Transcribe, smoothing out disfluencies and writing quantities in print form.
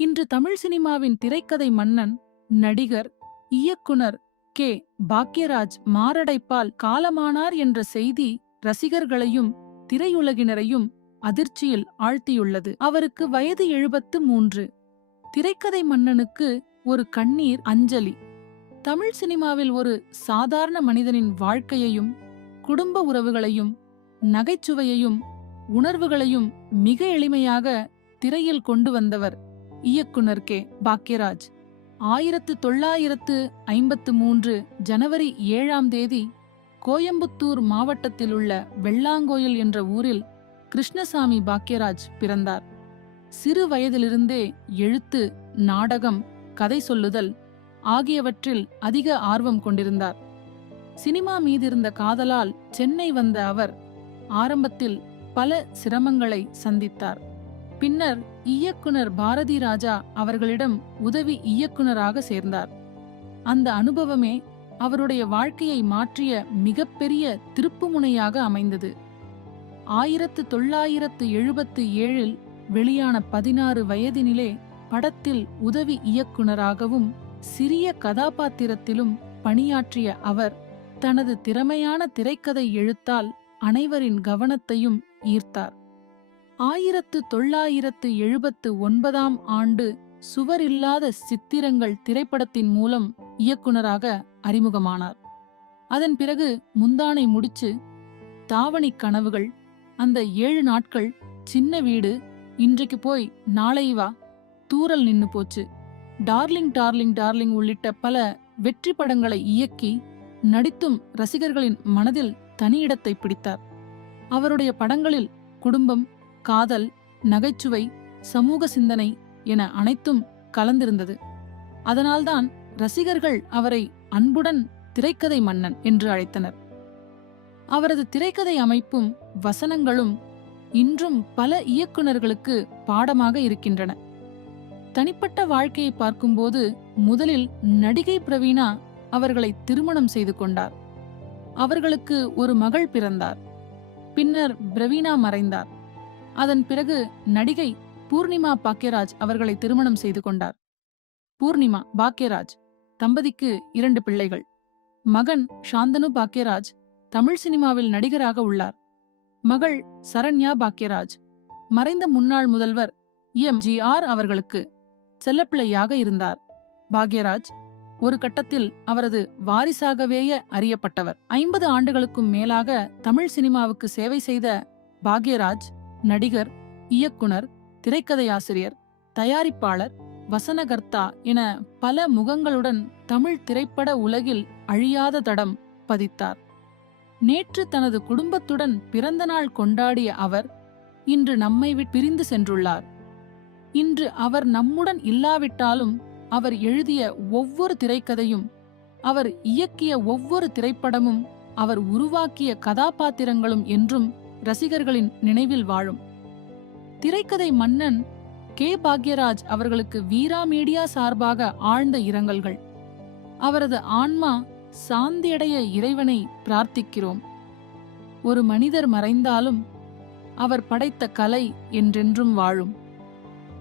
இன்று தமிழ் சினிமாவின் திரைக்கதை மன்னன், நடிகர், இயக்குனர் கே. பாக்யராஜ் மாரடைப்பால் காலமானார் என்ற செய்தி ரசிகர்களையும் திரையுலகினரையும் அதிர்ச்சியில் ஆழ்த்தியுள்ளது. அவருக்கு வயது 73. திரைக்கதை மன்னனுக்கு ஒரு கண்ணீர் அஞ்சலி. தமிழ் சினிமாவில் ஒரு சாதாரண மனிதனின் வாழ்க்கையையும் குடும்ப உறவுகளையும் நகைச்சுவையையும் உணர்வுகளையும் மிக எளிமையாக திரையில் கொண்டு வந்தவர் இயக்குனர் கே. பாக்யராஜ். 1953 ஜனவரி 7ஆம் தேதி கோயம்புத்தூர் மாவட்டத்திலுள்ள வெள்ளாங்கோயில் என்ற ஊரில் கிருஷ்ணசாமி பாக்யராஜ் பிறந்தார். சிறு வயதிலிருந்தே எழுத்து, நாடகம், கதை சொல்லுதல் ஆகியவற்றில் அதிக ஆர்வம் கொண்டிருந்தார். சினிமா மீதிருந்த காதலால் சென்னை வந்த அவர் ஆரம்பத்தில் பல சிரமங்களை சந்தித்தார். பின்னர் இயக்குனர் பாரதி ராஜா அவர்களிடம் உதவி இயக்குனராக சேர்ந்தார். அந்த அனுபவமே அவருடைய வாழ்க்கையை மாற்றிய மிகப்பெரிய திருப்புமுனையாக அமைந்தது. 1977 வெளியான 16 வயதினிலே படத்தில் உதவி இயக்குனராகவும் சிறிய கதாபாத்திரத்திலும் பணியாற்றிய அவர் தனது திறமையான திரைக்கதை எழுத்தால் அனைவரின் கவனத்தையும் ஈர்த்தார். 1979ஆம் ஆண்டு சுவரில்லாத சித்திரங்கள் திரைப்படத்தின் மூலம் இயக்குனராக அறிமுகமானார். அதன் பிறகு முந்தானை முடிச்சு, தாவணி கனவுகள், அந்த 7 நாட்கள், சின்ன வீடு, இன்றைக்கு போய் நாளை வா, தூரல் நின்னு போச்சு, டார்லிங் டார்லிங் டார்லிங் உள்ளிட்ட பல வெற்றி படங்களை இயக்கி நடித்தும் ரசிகர்களின் மனதில் தனியிடத்தை பிடித்தார். அவருடைய படங்களில் குடும்பம், காதல், நகைச்சுவை, சமூக சிந்தனை என அனைத்தும் கலந்திருந்தது. அதனால்தான் ரசிகர்கள் அவரை அன்புடன் திரைக்கதை மன்னன் என்று அழைத்தனர். அவரது திரைக்கதை அமைப்பும் வசனங்களும் இன்றும் பல இயக்குனர்களுக்கு பாடமாக இருக்கின்றன. தனிப்பட்ட வாழ்க்கையை பார்க்கும்போது முதலில் நடிகை பிரவீணா அவர்களை திருமணம் செய்து கொண்டார். அவர்களுக்கு ஒரு மகள் பிறந்தார். பின்னர் பிரவீணா மறைந்தார். அதன் பிறகு நடிகை பூர்ணிமா பாக்யராஜ் அவர்களை திருமணம் செய்து கொண்டார். பூர்ணிமா பாக்யராஜ் தம்பதிக்கு 2 பிள்ளைகள். மகன் சாந்தனு பாக்யராஜ் தமிழ் சினிமாவில் நடிகராக உள்ளார். மகள் சரண்யா பாக்யராஜ் மறைந்த முன்னாள் முதல்வர் எம்.ஜி.ஆர். அவர்களுக்கு செல்லப்பிள்ளையாக இருந்தார். பாக்யராஜ் ஒரு கட்டத்தில் அவரது வாரிசாகவேய அறியப்பட்டவர். 50 ஆண்டுகளுக்கும் மேலாக தமிழ் சினிமாவுக்கு சேவை செய்த பாக்யராஜ் நடிகர், இயக்குனர், திரைக்கதையாசிரியர், தயாரிப்பாளர், வசனகர்த்தா என பல முகங்களுடன் தமிழ் திரைப்பட உலகில் அழியாத தடம் பதித்தார். நேற்று தனது குடும்பத்துடன் பிறந்த நாள் கொண்டாடிய அவர் இன்று நம்மை விட்டு பிரிந்து சென்றுள்ளார். இன்று அவர் நம்முடன் இல்லாவிட்டாலும் அவர் எழுதிய ஒவ்வொரு திரைக்கதையும், அவர் இயக்கிய ஒவ்வொரு திரைப்படமும், அவர் உருவாக்கிய கதாபாத்திரங்களும் என்றும் ரசிகர்களின் நினைவில் வாழும். திரைக்கதை மன்னன் கே. பாக்யராஜ் அவர்களுக்கு வீரா மீடியா சார்பாக ஆழ்ந்த இரங்கல்கள். அவரது ஆன்மா சாந்தியடைய இறைவனை பிரார்த்திக்கிறோம். ஒரு மனிதர் மறைந்தாலும் அவர் படைத்த கலை என்றென்றும் வாழும்.